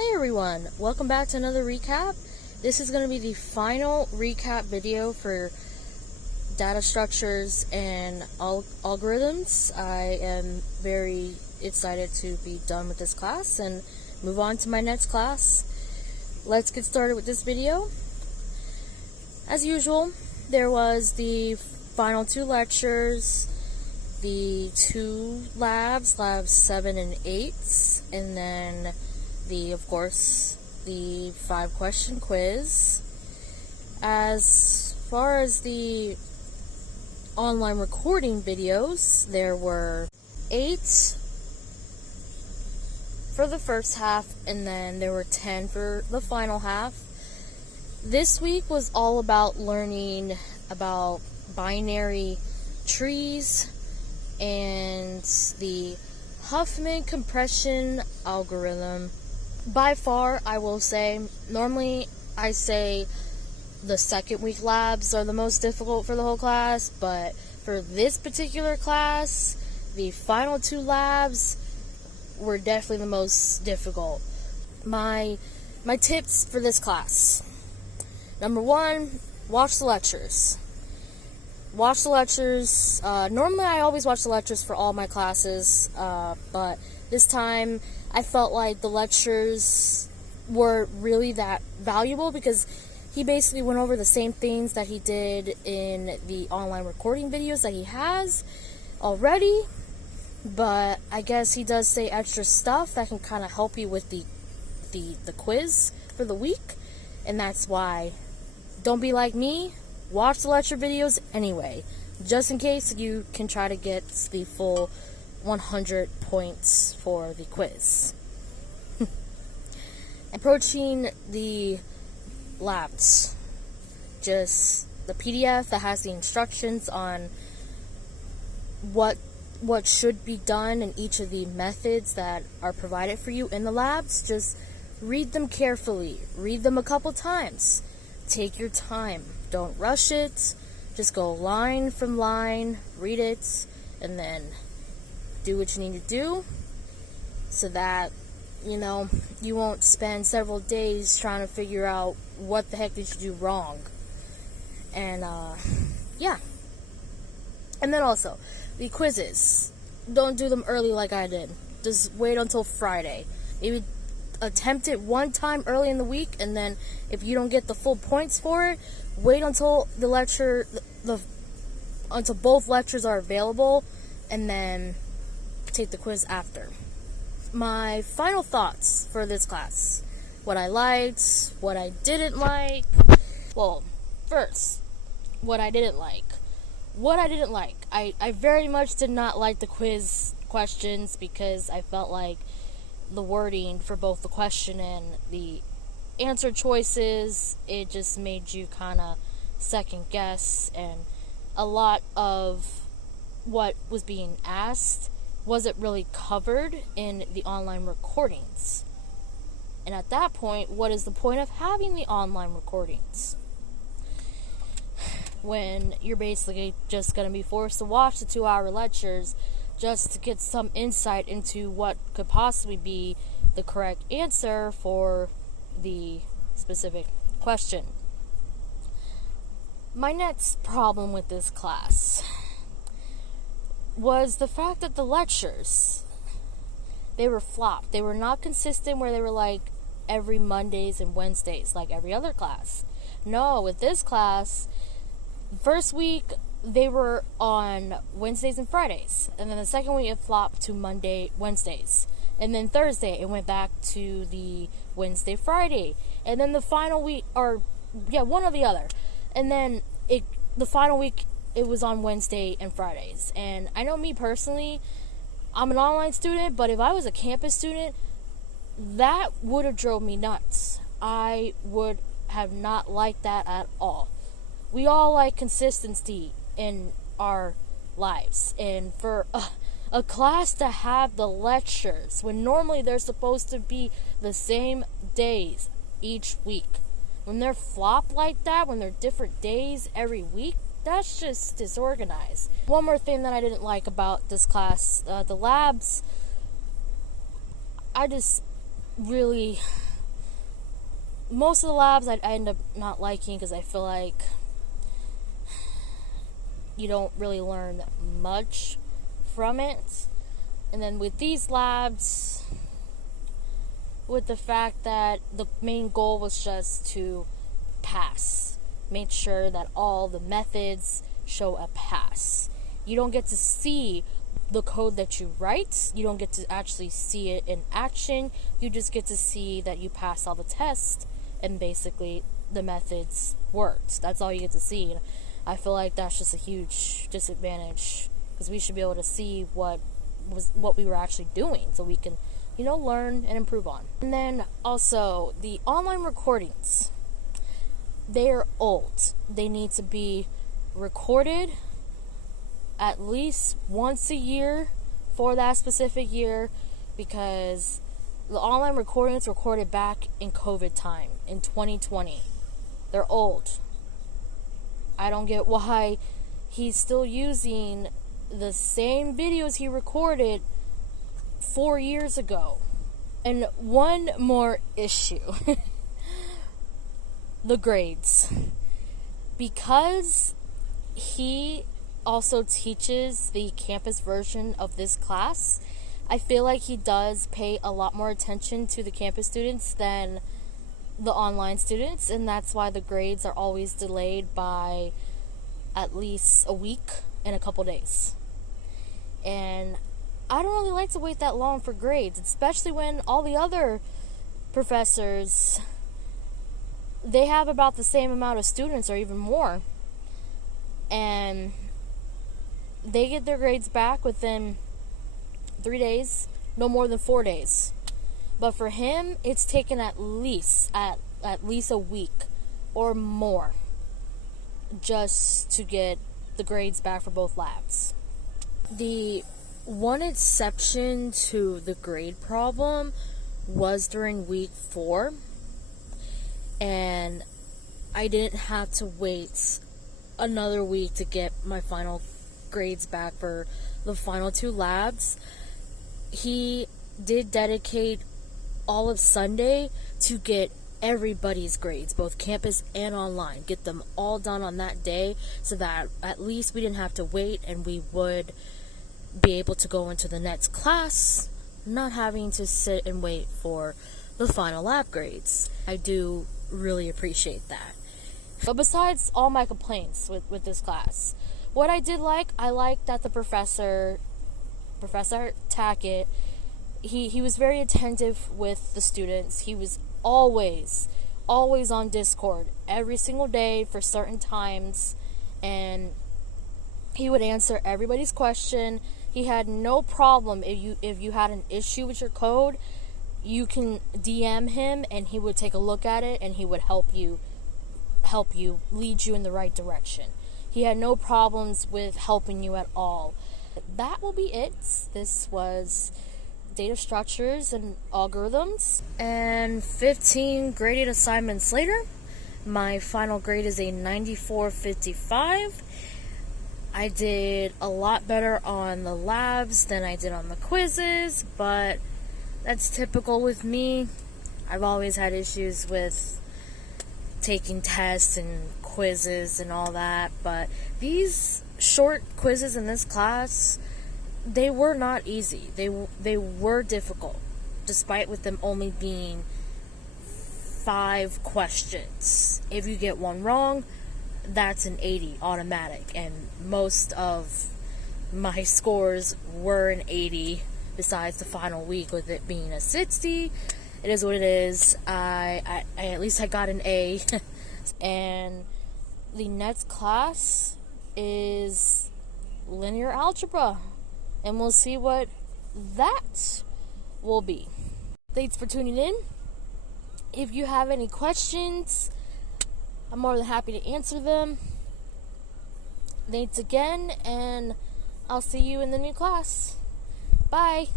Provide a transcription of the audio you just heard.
Hey everyone, welcome back to another recap. This is going to be the final recap video for data structures and algorithms. I am very excited to be done with this class and move on to my next class. Let's get started with this video. As usual, there was the final two lectures, the two labs 7 and 8, and then of course, the 5-question quiz. As far as the online recording videos, there were 8 for the first half, and then there were 10 for the final half. This week was all about learning about binary trees and the Huffman compression algorithm. By far, I will say, normally I say the second week labs are the most difficult for the whole class, but for this particular class, the final two labs were definitely the most difficult. My tips for this class: number one, watch the lectures. Watch the lectures. Normally I always watch the lectures for all my classes, but this time I felt like the lectures were really that valuable because he basically went over the same things that he did in the online recording videos that he has already, but I guess he does say extra stuff that can kind of help you with the quiz for the week, and that's why don't be like me. Watch the lecture videos anyway, just in case you can try to get the full 100 points for the quiz. Approaching the labs, just the PDF that has the instructions on what should be done in each of the methods that are provided for you in the labs. Just read them carefully. Read them a couple times. Take your time. Don't rush it. Just go line from line, read it, and then do what you need to do so that, you won't spend several days trying to figure out what the heck did you do wrong. And, yeah. And then also, the quizzes. Don't do them early like I did. Just wait until Friday. Maybe attempt it one time early in the week, and then if you don't get the full points for it, wait until the lecture, until both lectures are available, and then take the quiz after. My final thoughts for this class: what I liked, what I didn't like. Well, first, what I didn't like. I very much did not like the quiz questions because I felt like the wording for both the question and the answer choices, it just made you kind of second guess, and a lot of what was being asked wasn't really covered in the online recordings. And at that point, what is the point of having the online recordings when you're basically just going to be forced to watch the 2-hour lectures just to get some insight into what could possibly be the correct answer for the specific question? My next problem with this class was the fact that the lectures, they were flopped. They were not consistent where they were like every Mondays and Wednesdays like every other class. No, with this class, first week they were on Wednesdays and Fridays, and then the second week it flopped to Wednesdays, and then Thursday it went back to the Wednesday, Friday, and then the final week, or one or the other, and then the final week it was on Wednesday and Fridays. And I know me personally, I'm an online student, but if I was a campus student, that would have drove me nuts. I would have not liked that at all. We all like consistency in our lives, and for a class to have the lectures when normally they're supposed to be the same days each week, when they're flop like that, when they're different days every week, that's just disorganized. One more thing that I didn't like about this class, the labs, I just really most of the labs I end up not liking because I feel like you don't really learn much from it. And then with these labs, with the fact that the main goal was just to pass, make sure that all the methods show a pass. You don't get to see the code that you write. You don't get to actually see it in action. You just get to see that you pass all the tests and basically the methods worked. That's all you get to see. And I feel like that's just a huge disadvantage because we should be able to see what we were actually doing so we can, learn and improve on. And then also the online recordings. They are old. They need to be recorded at least once a year for that specific year, because the online recordings recorded back in COVID time in 2020. They're old. I don't get why he's still using the same videos he recorded 4 years ago. And one more issue. The grades. Because he also teaches the campus version of this class, I feel like he does pay a lot more attention to the campus students than the online students, and that's why the grades are always delayed by at least a week and a couple days. And I don't really like to wait that long for grades, especially when all the other professors, they have about the same amount of students or even more, and they get their grades back within 3 days, no more than 4 days. But for him, it's taken at least a week or more just to get the grades back for both labs. The one exception to the grade problem was during week 4, and I didn't have to wait another week to get my final grades back for the final 2 labs. He did dedicate all of Sunday to get everybody's grades, both campus and online, get them all done on that day so that at least we didn't have to wait and we would be able to go into the next class not having to sit and wait for the final lab grades. I do really appreciate that. But besides all my complaints with this class, what I did like, I liked that the Professor Tackett, he was very attentive with the students. He was always on Discord every single day for certain times, and he would answer everybody's question. He had no problem if you had an issue with your code, you can DM him and he would take a look at it and he would help you lead you in the right direction. He had no problems with helping you at all. That will be it. This was data structures and algorithms, and 15 graded assignments later, my final grade is a 94.55. I did a lot better on the labs than I did on the quizzes, but that's typical with me. I've always had issues with taking tests and quizzes and all that, but these short quizzes in this class, they were not easy. They were difficult, despite with them only being 5 questions. If you get one wrong, that's an 80 automatic, and most of my scores were an 80 besides the final week with it being a 60. It is what it is. I at least I got an A. And the next class is Linear Algebra, and we'll see what that will be. Thanks for tuning in. If you have any questions, I'm more than happy to answer them. Thanks again, and I'll see you in the new class. Bye.